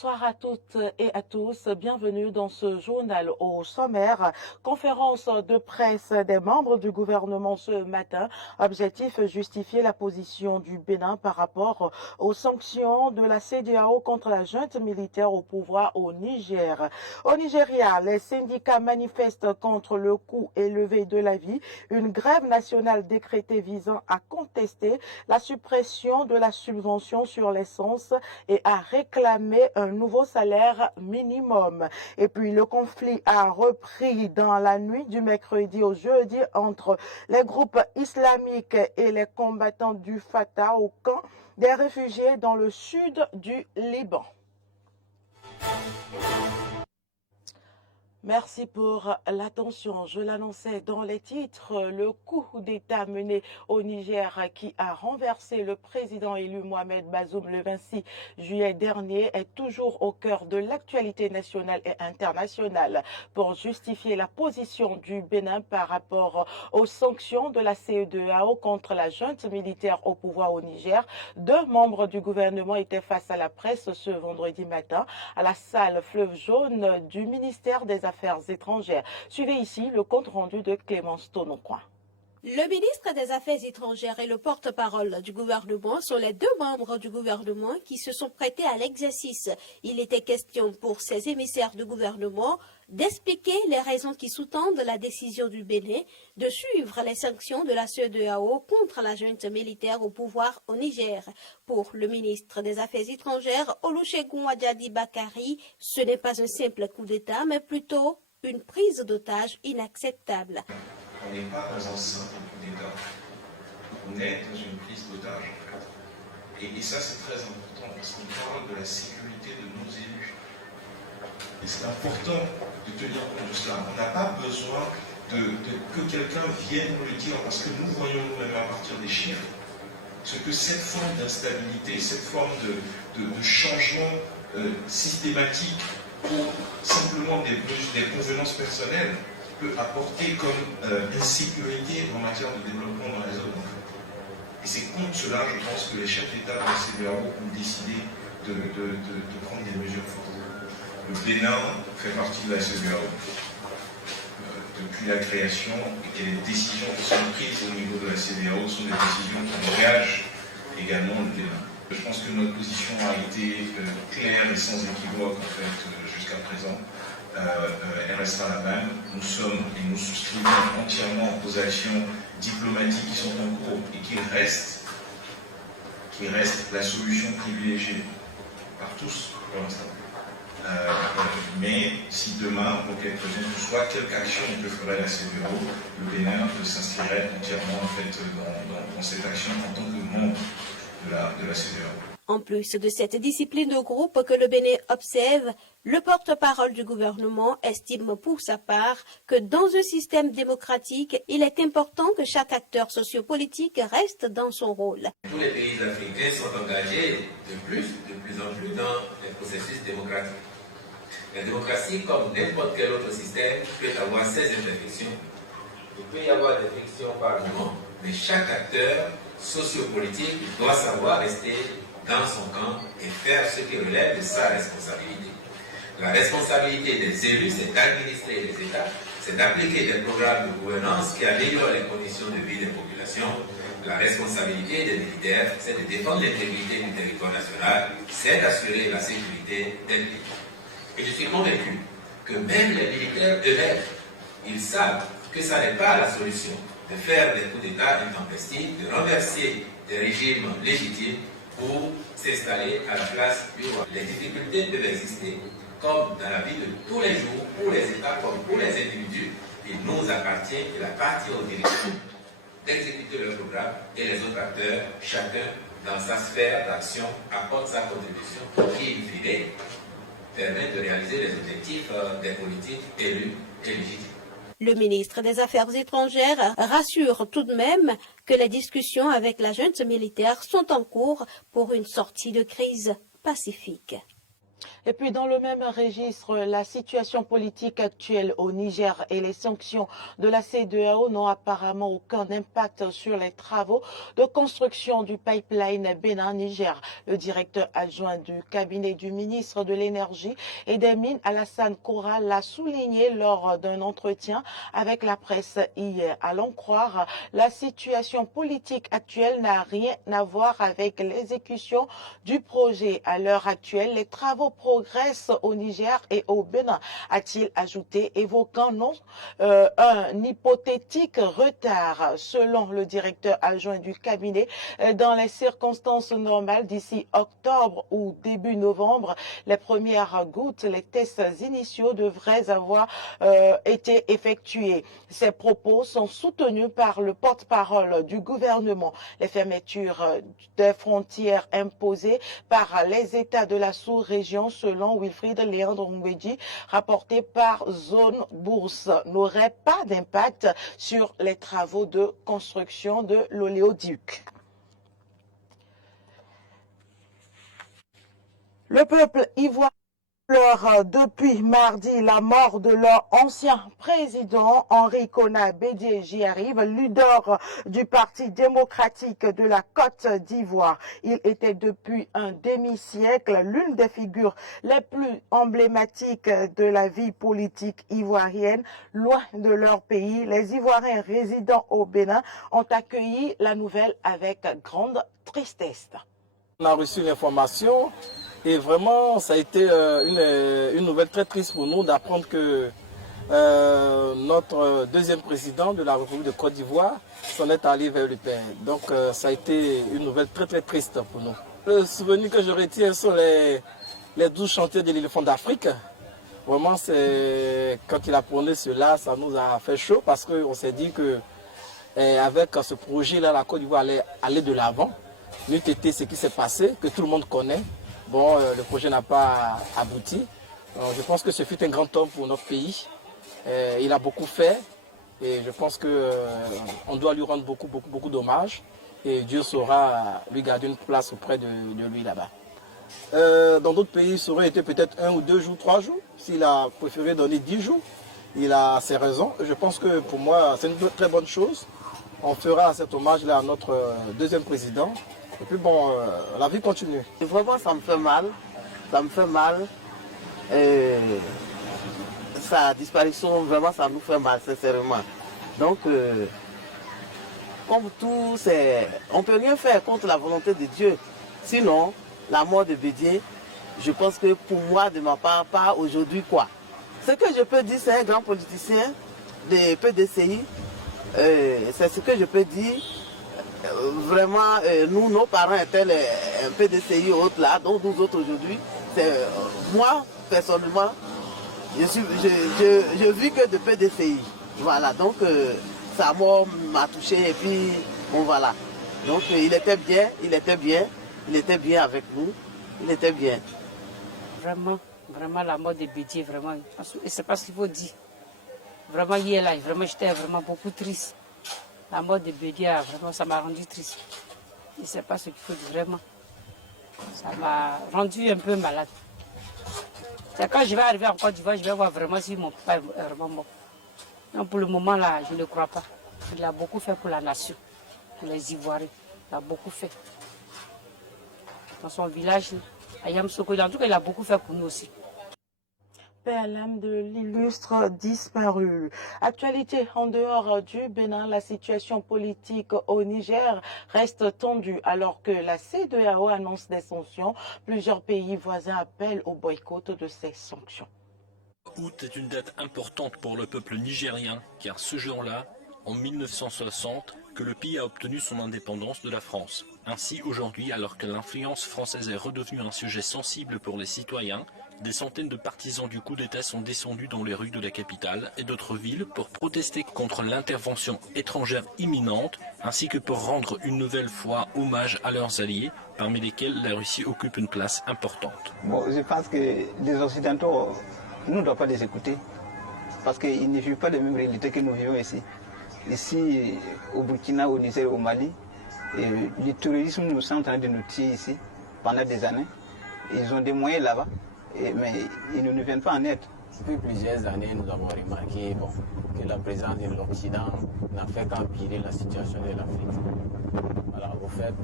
Bonsoir à toutes et à tous. Bienvenue dans ce journal au sommaire. Conférence de presse des membres du gouvernement ce matin. Objectif, justifier la position du Bénin par rapport aux sanctions de la CEDEAO contre la junte militaire au pouvoir au Niger. Au Nigeria, les syndicats manifestent contre le coût élevé de la vie. Une grève nationale décrétée visant à contester la suppression de la subvention sur l'essence et à réclamer un nouveau salaire minimum. Et puis le conflit a repris dans la nuit du mercredi au jeudi entre les groupes islamiques et les combattants du Fatah au camp des réfugiés dans le sud du Liban. Merci pour l'attention. Je l'annonçais dans les titres, le coup d'État mené au Niger qui a renversé le président élu Mohamed Bazoum le 26 juillet dernier est toujours au cœur de l'actualité nationale et internationale pour justifier la position du Bénin par rapport aux sanctions de la CEDEAO contre la junte militaire au pouvoir au Niger. Deux membres du gouvernement étaient face à la presse ce vendredi matin à la salle Fleuve Jaune du ministère des Affaires étrangères. Suivez ici le compte rendu de Clémence Tonocoin. Le ministre des Affaires étrangères et le porte-parole du gouvernement sont les deux membres du gouvernement qui se sont prêtés à l'exercice. Il était question pour ces émissaires du gouvernement d'expliquer les raisons qui sous-tendent la décision du Bénin de suivre les sanctions de la CEDEAO contre la junte militaire au pouvoir au Niger. Pour le ministre des Affaires étrangères, Olusegun Wadjadi Bakari, ce n'est pas un simple coup d'État, mais plutôt une prise d'otage inacceptable. On n'est pas dans un simple coup d'État, on est dans une prise d'otage. Et ça, c'est très important parce qu'on parle de la sécurité de nos élus. Et c'est important de tenir compte de cela. On n'a pas besoin que quelqu'un vienne nous le dire parce que nous voyons nous-mêmes à partir des chiffres ce que cette forme d'instabilité, cette forme de changement systématique pour simplement des convenances personnelles peut apporter comme insécurité en matière de développement dans la zone. Et c'est contre cela, je pense, que les chefs d'État de la CEDEAO ont décidé de prendre des mesures fortes. Le Bénin fait partie de la CEDEAO depuis la création et les décisions qui sont prises au niveau de la CEDEAO sont des décisions qui engagent également le Bénin. Je pense que notre position a été claire et sans équivoque en fait jusqu'à présent. Elle restera la même. Nous sommes et nous souscrivons entièrement aux actions diplomatiques qui sont en cours et qui restent la solution privilégiée par tous pour l'instant. Mais si demain, pour quelque raison que ce soit, quelque action que ferait la CEDEAO, le Bénin s'inscrirait entièrement en fait, dans cette action en tant que membre de la CEDEAO. En plus de cette discipline de groupe que le Bénin observe, le porte-parole du gouvernement estime pour sa part que dans un système démocratique, il est important que chaque acteur sociopolitique reste dans son rôle. Tous les pays africains sont engagés de plus en plus dans les processus démocratiques. La démocratie, comme n'importe quel autre système, peut avoir ses imperfections. Il peut y avoir des frictions par moment, mais chaque acteur sociopolitique doit savoir rester dans son camp et faire ce qui relève de sa responsabilité. La responsabilité des élus, c'est d'administrer les États, c'est d'appliquer des programmes de gouvernance qui améliorent les conditions de vie des populations. La responsabilité des militaires, c'est de défendre l'intégrité du territoire national, c'est d'assurer la sécurité des pays. Et je suis convaincu que même les militaires eux-mêmes, ils savent que ça n'est pas la solution de faire des coups d'État intempestifs, de renverser des régimes légitimes pour s'installer à la place où les difficultés peuvent exister, comme dans la vie de tous les jours, pour les États comme pour les individus. Il nous appartient, il appartient aux dirigeants d'exécuter le programme et les autres acteurs, chacun dans sa sphère d'action, apporte sa contribution qui, in fine, permet de réaliser les objectifs des politiques élus et légitimes. Le ministre des Affaires étrangères rassure tout de même que les discussions avec la junte militaire sont en cours pour une sortie de crise pacifique. Et puis dans le même registre, la situation politique actuelle au Niger et les sanctions de la CEDEAO n'ont apparemment aucun impact sur les travaux de construction du pipeline Bénin-Niger. Le directeur adjoint du cabinet du ministre de l'Énergie et des Mines, Alassane Koura, l'a souligné lors d'un entretien avec la presse hier. À l'en croire, la situation politique actuelle n'a rien à voir avec l'exécution du projet. À l'heure actuelle, les travaux progresse au Niger et au Bénin, a-t-il ajouté, évoquant un hypothétique retard. Selon le directeur adjoint du cabinet, dans les circonstances normales, d'ici octobre ou début novembre, les premières gouttes, les tests initiaux devraient avoir été effectués. Ces propos sont soutenus par le porte-parole du gouvernement. Les fermetures des frontières imposées par les États de la sous-région, selon Wilfried Léandre Ngwedji, rapporté par Zone Bourse, n'aurait pas d'impact sur les travaux de construction de l'oléoduc. Le peuple ivoirien pleure depuis mardi la mort de leur ancien président Henri Konan Bédié. J'y arrive, leader du Parti démocratique de la Côte d'Ivoire. Il était depuis un demi-siècle l'une des figures les plus emblématiques de la vie politique ivoirienne. Loin de leur pays, les Ivoiriens résidant au Bénin ont accueilli la nouvelle avec grande tristesse. On a reçu l'information. Et vraiment, ça a été une nouvelle très triste pour nous d'apprendre que notre deuxième président de la République de Côte d'Ivoire s'en est allé vers le Père. Donc ça a été une nouvelle très très triste pour nous. Le souvenir que je retiens sont les 12 chantiers de l'éléphant d'Afrique. Vraiment, quand il a prôné cela, ça nous a fait chaud parce qu'on s'est dit que avec ce projet-là, la Côte d'Ivoire allait aller de l'avant. N'eût été ce qui s'est passé, que tout le monde connaît. Bon, le projet n'a pas abouti. Alors, je pense que ce fut un grand homme pour notre pays. Il a beaucoup fait et je pense qu'on doit lui rendre beaucoup d'hommages. Et Dieu saura lui garder une place auprès de lui là-bas. Dans d'autres pays, ça aurait été peut-être 1 ou 2 jours, 3 jours. S'il a préféré donner 10 jours, il a ses raisons. Je pense que pour moi, c'est une très bonne chose. On fera cet hommage-là à notre deuxième président. Et puis bon, la vie continue. Vraiment, ça me fait mal. Ça me fait mal. Sa disparition, vraiment, ça nous fait mal, sincèrement. Donc, comme tout, on ne peut rien faire contre la volonté de Dieu. Sinon, la mort de Bédié, je pense que pour moi, de ma part, pas aujourd'hui, quoi. Ce que je peux dire, c'est un grand politicien de PDCI. C'est ce que je peux dire. Vraiment, nous, nos parents étaient un PDCI autres là, donc nous autres aujourd'hui, moi, personnellement, je vis que de PDCI. Voilà, donc sa mort m'a touché et puis, bon voilà. Donc il était bien avec nous, il était bien. Vraiment la mort de Bédié, vraiment, c'est pas ce qu'il faut dire. Vraiment, hier là, vraiment, j'étais vraiment beaucoup triste. La mort de Bédié, vraiment, ça m'a rendu triste. Je ne sais pas ce qu'il faut dire, vraiment. Ça m'a rendu un peu malade. C'est quand je vais arriver en Côte d'Ivoire, je vais voir vraiment si mon papa est vraiment mort. Donc pour le moment, là, je ne crois pas. Il a beaucoup fait pour la nation, pour les Ivoiriens. Il a beaucoup fait. Dans son village, à Yamsoko, en tout cas, il a beaucoup fait pour nous aussi. PLM de l'illustre disparu. Actualité en dehors du Bénin, la situation politique au Niger reste tendue alors que la CEDEAO annonce des sanctions. Plusieurs pays voisins appellent au boycott de ces sanctions. Août est une date importante pour le peuple nigérien car ce jour-là, en 1960, que le pays a obtenu son indépendance de la France. Ainsi, aujourd'hui, alors que l'influence française est redevenue un sujet sensible pour les citoyens, des centaines de partisans du coup d'État sont descendus dans les rues de la capitale et d'autres villes pour protester contre l'intervention étrangère imminente, ainsi que pour rendre une nouvelle fois hommage à leurs alliés, parmi lesquels la Russie occupe une place importante. Bon, je pense que les Occidentaux, nous ne doivent pas les écouter, parce qu'ils ne vivent pas les mêmes réalités que nous vivons ici. Ici, au Burkina, au Niger, au Mali, le terrorisme nous est en train de nous tuer ici pendant des années. Ils ont des moyens là-bas. mais ils ne nous viennent pas en aide. Depuis plusieurs années, nous avons remarqué que la présence de l'Occident n'a fait qu'empirer la situation de l'Afrique. Voilà, au fait,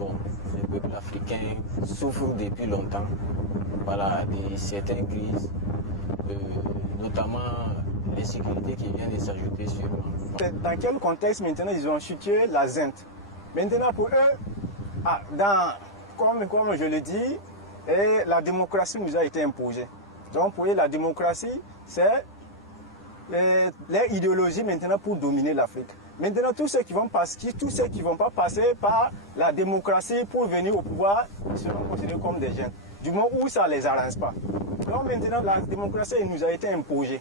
les peuples africains souffrent depuis longtemps de certaines crises, notamment l'insécurité qui vient de s'ajouter sur nous. Dans quel contexte maintenant ils ont institué la ZENT? Maintenant pour eux, comme je le dis, la démocratie nous a été imposée. Donc pour eux, la démocratie, c'est leur idéologie maintenant pour dominer l'Afrique. Maintenant, tous ceux qui ne vont pas passer par la démocratie pour venir au pouvoir seront considérés comme des jeunes. Du moment où ça ne les arrange pas. Donc maintenant, la démocratie nous a été imposée.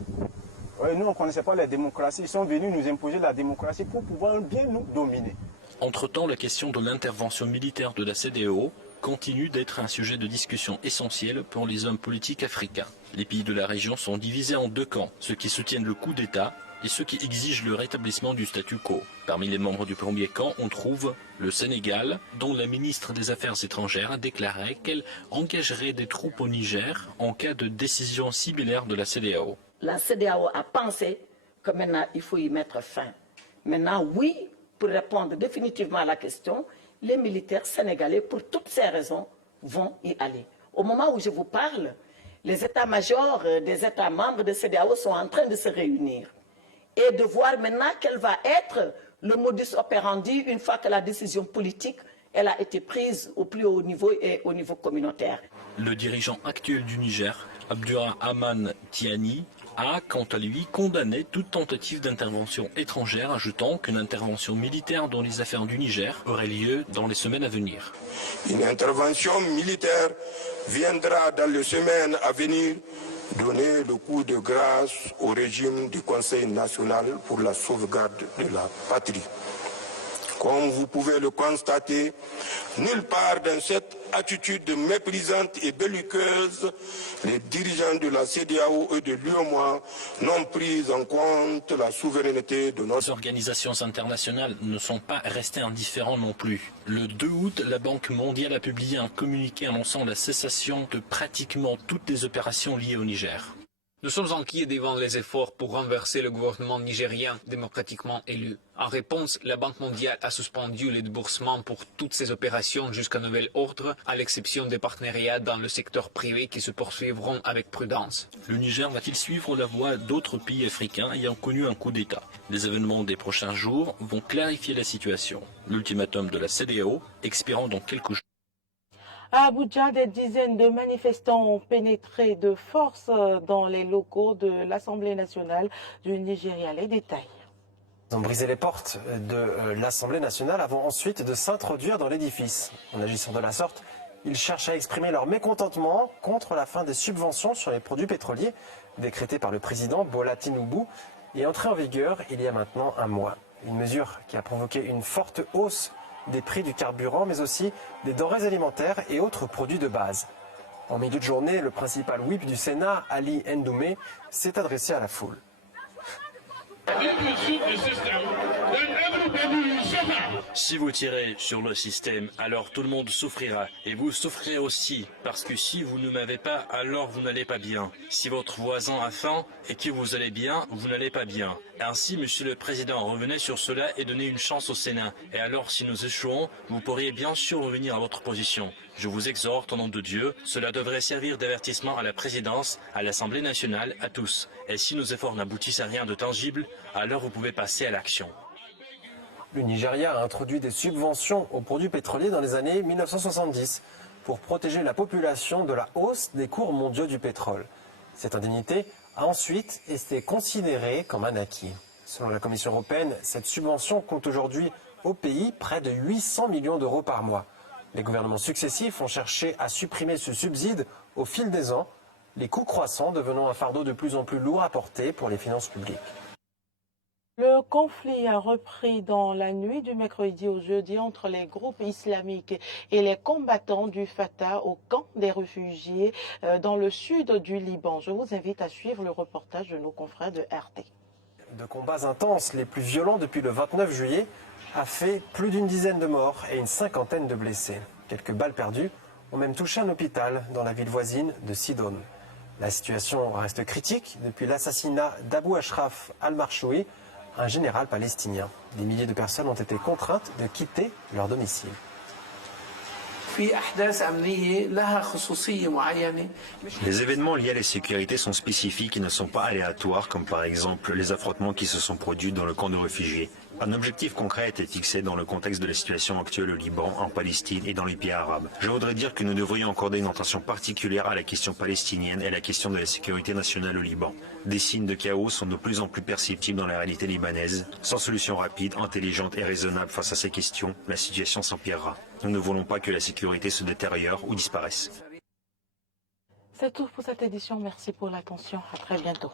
Nous, on ne connaissait pas la démocratie. Ils sont venus nous imposer la démocratie pour pouvoir bien nous dominer. Entre-temps, la question de l'intervention militaire de la CEDEAO continue d'être un sujet de discussion essentiel pour les hommes politiques africains. Les pays de la région sont divisés en deux camps, ceux qui soutiennent le coup d'État et ceux qui exigent le rétablissement du statu quo. Parmi les membres du premier camp, on trouve le Sénégal, dont la ministre des Affaires étrangères a déclaré qu'elle engagerait des troupes au Niger en cas de décision similaire de la CEDEAO. La CEDEAO a pensé que maintenant il faut y mettre fin. Maintenant, oui, pour répondre définitivement à la question, les militaires sénégalais, pour toutes ces raisons, vont y aller. Au moment où je vous parle, les états-majors des États membres de CEDEAO sont en train de se réunir et de voir maintenant quel va être le modus operandi une fois que la décision politique elle a été prise au plus haut niveau et au niveau communautaire. Le dirigeant actuel du Niger, Abdurrahman Tiani, a, quant à lui, condamné toute tentative d'intervention étrangère, ajoutant qu'une intervention militaire dans les affaires du Niger aurait lieu dans les semaines à venir. Une intervention militaire viendra dans les semaines à venir donner le coup de grâce au régime du Conseil national pour la sauvegarde de la patrie. Comme vous pouvez le constater, nulle part dans cette attitude méprisante et belliqueuse, les dirigeants de la CEDEAO et de l'UEMOA n'ont pris en compte la souveraineté de notre... Les organisations internationales ne sont pas restées indifférentes non plus. Le 2 août, la Banque mondiale a publié un communiqué annonçant la cessation de pratiquement toutes les opérations liées au Niger. Nous sommes inquiets devant les efforts pour renverser le gouvernement nigérien démocratiquement élu. En réponse, la Banque mondiale a suspendu les déboursements pour toutes ces opérations jusqu'à nouvel ordre, à l'exception des partenariats dans le secteur privé qui se poursuivront avec prudence. Le Niger va-t-il suivre la voie d'autres pays africains ayant connu un coup d'État? Les événements des prochains jours vont clarifier la situation. L'ultimatum de la CEDEAO expirant dans quelques jours. À Abuja, des dizaines de manifestants ont pénétré de force dans les locaux de l'Assemblée nationale du Nigeria. Les détails. Ils ont brisé les portes de l'Assemblée nationale avant ensuite de s'introduire dans l'édifice. En agissant de la sorte, ils cherchent à exprimer leur mécontentement contre la fin des subventions sur les produits pétroliers décrétées par le président Bola Tinubu et entrée en vigueur il y a maintenant un mois. Une mesure qui a provoqué une forte hausse des prix du carburant, mais aussi des denrées alimentaires et autres produits de base. En milieu de journée, le principal whip du Sénat, Ali Ndoumé, s'est adressé à la foule. Si vous tirez sur le système, alors tout le monde souffrira. Et vous souffrirez aussi, parce que si vous ne m'avez pas, alors vous n'allez pas bien. Si votre voisin a faim et que vous allez bien, vous n'allez pas bien. Ainsi, Monsieur le Président, revenez sur cela et donnez une chance au Sénat. Et alors, si nous échouons, vous pourriez bien sûr revenir à votre position. Je vous exhorte au nom de Dieu, cela devrait servir d'avertissement à la présidence, à l'Assemblée nationale, à tous. Et si nos efforts n'aboutissent à rien de tangible, alors vous pouvez passer à l'action. Le Nigeria a introduit des subventions aux produits pétroliers dans les années 1970 pour protéger la population de la hausse des cours mondiaux du pétrole. Cette indemnité a ensuite été considérée comme un acquis. Selon la Commission européenne, cette subvention compte aujourd'hui au pays près de 800 millions d'euros par mois. Les gouvernements successifs ont cherché à supprimer ce subside au fil des ans, les coûts croissants devenant un fardeau de plus en plus lourd à porter pour les finances publiques. Le conflit a repris dans la nuit du mercredi au jeudi entre les groupes islamiques et les combattants du Fatah au camp des réfugiés dans le sud du Liban. Je vous invite à suivre le reportage de nos confrères de RT. De combats intenses, les plus violents depuis le 29 juillet, a fait plus d'une dizaine de morts et une cinquantaine de blessés. Quelques balles perdues ont même touché un hôpital dans la ville voisine de Sidon. La situation reste critique depuis l'assassinat d'Abou Ashraf al-Marchoui, un général palestinien. Des milliers de personnes ont été contraintes de quitter leur domicile. Les événements liés à la sécurité sont spécifiques et ne sont pas aléatoires, comme par exemple les affrontements qui se sont produits dans le camp de réfugiés. Un objectif concret a été fixé dans le contexte de la situation actuelle au Liban, en Palestine et dans les pays arabes. Je voudrais dire que nous devrions accorder une attention particulière à la question palestinienne et à la question de la sécurité nationale au Liban. Des signes de chaos sont de plus en plus perceptibles dans la réalité libanaise. Sans solution rapide, intelligente et raisonnable face à ces questions, la situation s'empirera. Nous ne voulons pas que la sécurité se détériore ou disparaisse. C'est tout pour cette édition. Merci pour l'attention. À très bientôt.